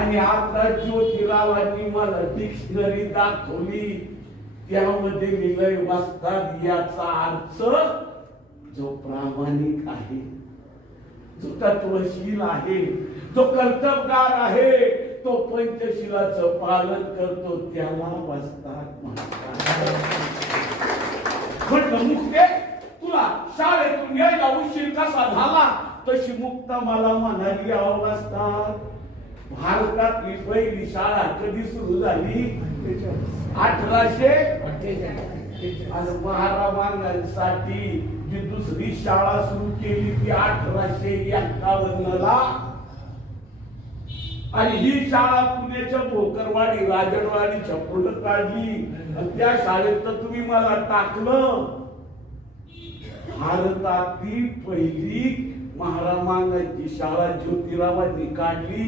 आणि आता ज्योतिरावांनी मला डिक्शनरी दाखवली, त्यामध्ये लिहिलंय वस्ताद याचा अर्थ जो प्रामाणिक आहे, जो तत्वशील आहे, जो कर्तबगार आहे, तो पंचशिलाचं पालन करतो, त्याला वस्ताद म्हणतात. म्हटलं मुक्ते, तुला शाळेतून यायला उशीर कसा झाला? तशी मुक्ता मला म्हणाली, वस्ताद, भारतातली पहिली शाळा कधी सुरू झाली? 1848. आणि महारामांसाठी जी दुसरी शाळा सुरू केली ती 1851 ला. आणि ही शाळा पुण्याच्या भोकरवाडी राजनवाडीच्या पुढे काढली. आणि त्या शाळेत तर तुम्ही मला टाकलं. भारतातली पहिली महारामांची शाळा ज्योतिरावांनी काढली.